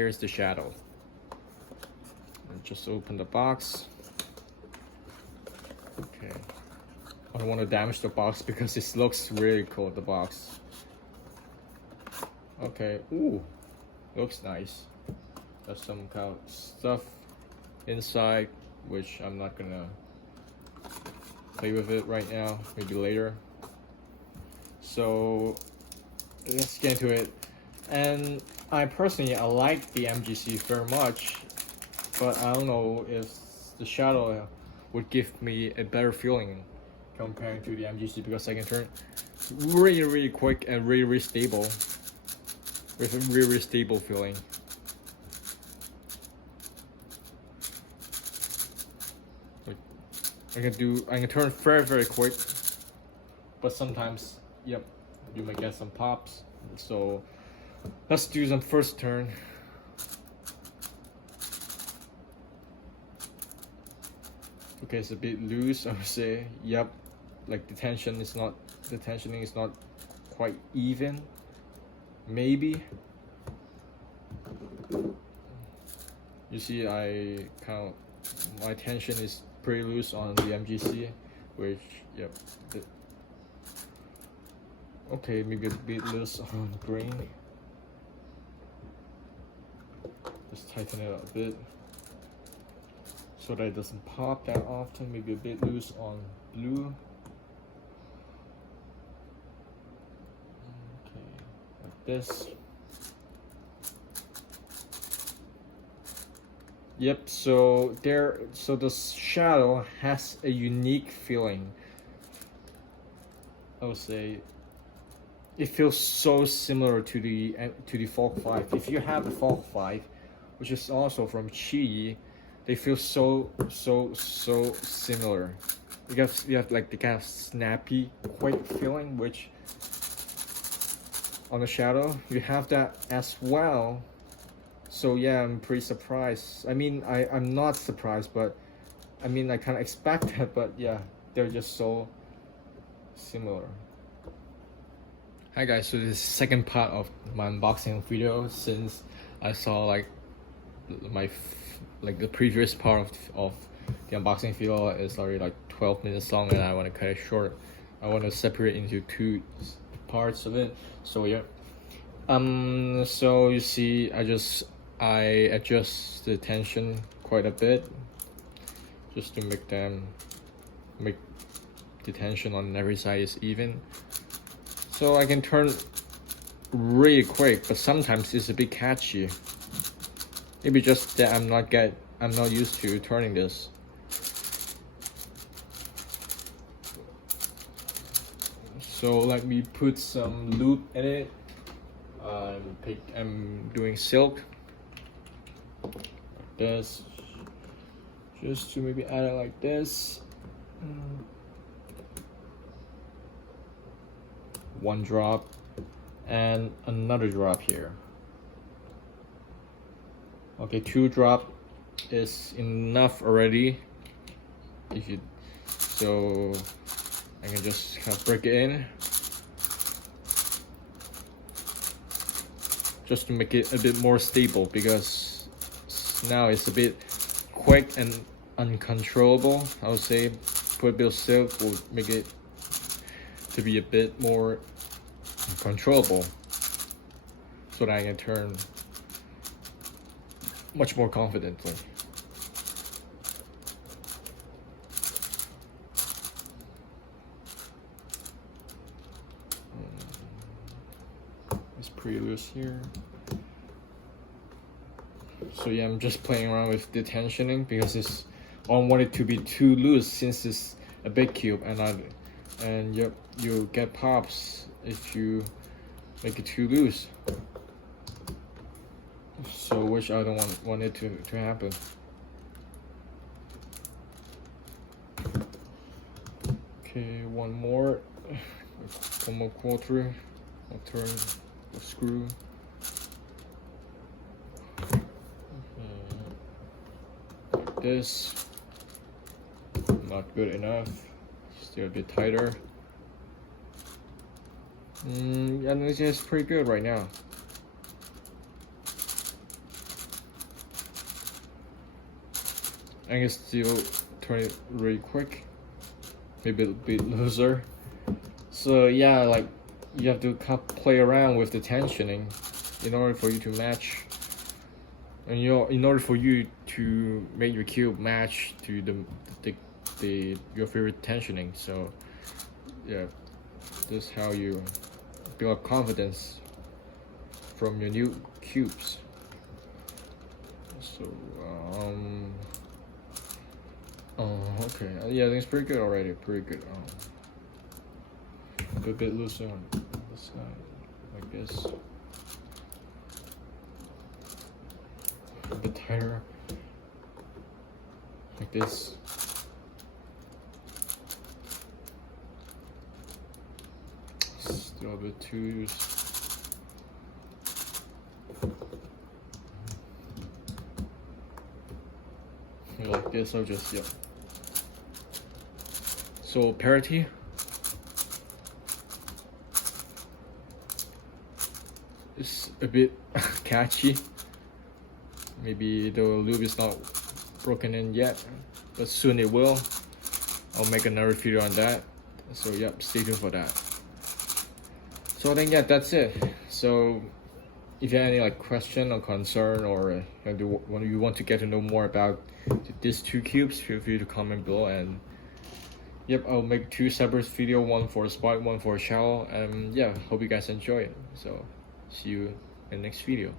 here's the shadow. And just open the box. Okay. I don't want to damage the box because it looks really cool, the box. Okay, ooh, looks nice. There's some kind of stuff inside, which I'm not gonna play with it right now, maybe later. So let's get into it. And I personally, I like the MGC very much, but I don't know if the shadow would give me a better feeling compared to the MGC, because I can turn really quick and really stable with a really stable feeling. I can turn very quick, but sometimes, yep, you might get some pops. So let's do some first turn. Okay, it's a bit loose, I would say. Yep, like the tensioning is not quite even. Maybe. You see, my tension is pretty loose on the MGC, which, yep. Okay, maybe a bit loose on green. Just tighten it up a bit so that it doesn't pop that often. Maybe a bit loose on blue. Okay, like this. Yep, so the shadow has a unique feeling. I would say it feels so similar to the Falk 5. If you have the Falk 5, which is also from Qi, they feel so similar. You have like the kind of snappy, quick feeling, which on the shadow you have that as well. So yeah, I'm pretty surprised. I mean, I'm not surprised, but I mean, I kind of expect that, but yeah, they're just so similar. Hi guys, so this is the second part of my unboxing video, since I saw like the previous part of the unboxing video is already like 12 minutes long, and I want to cut it short. I want to separate into two parts of it. So yeah, so you see, I adjust the tension quite a bit just to make the tension on every side is even. So I can turn really quick, but sometimes it's a bit catchy. Maybe just that I'm not used to turning this. So let me put some loop in it. I'm doing silk. Like this, just to maybe add it like this. One drop and another drop here. Okay, 2 drop is enough already. So I can just kind of break it in, just to make it a bit more stable, because now it's a bit quick and uncontrollable. I would say put a bit of silk will make it to be a bit more controllable, so that I can turn much more confidently. It's pretty loose here. So yeah, I'm just playing around with the tensioning because I don't want it to be too loose, since it's a big cube, and you get pops if you make it too loose. So which I don't want it to happen. Okay, one more quarter. I'll turn the screw. Like this. Not good enough. Still a bit tighter. And it's just pretty good right now. I can still turn it really quick, maybe a bit looser. So yeah, like you have to play around with the tensioning in order for you to match, and in order for you to make your cube match to your favorite tensioning. So yeah, this is how you build confidence from your new cubes. So okay, yeah, I think it's pretty good already. Pretty good. A bit looser on this side, like this. A bit tighter, like this. Still a bit too loose. Like this, I'll just, yeah. So parity. It's a bit catchy. Maybe the loop is not broken in yet, but soon it will. I'll make another video on that. So yep, stay tuned for that. So I think yeah, that's it. So if you have any like question or concern, or you want to get to know more about these two cubes, feel free to comment below. And yep, I'll make 2 separate video, one for a spot, one for a shallow. And yeah, hope you guys enjoy it. So see you in the next video.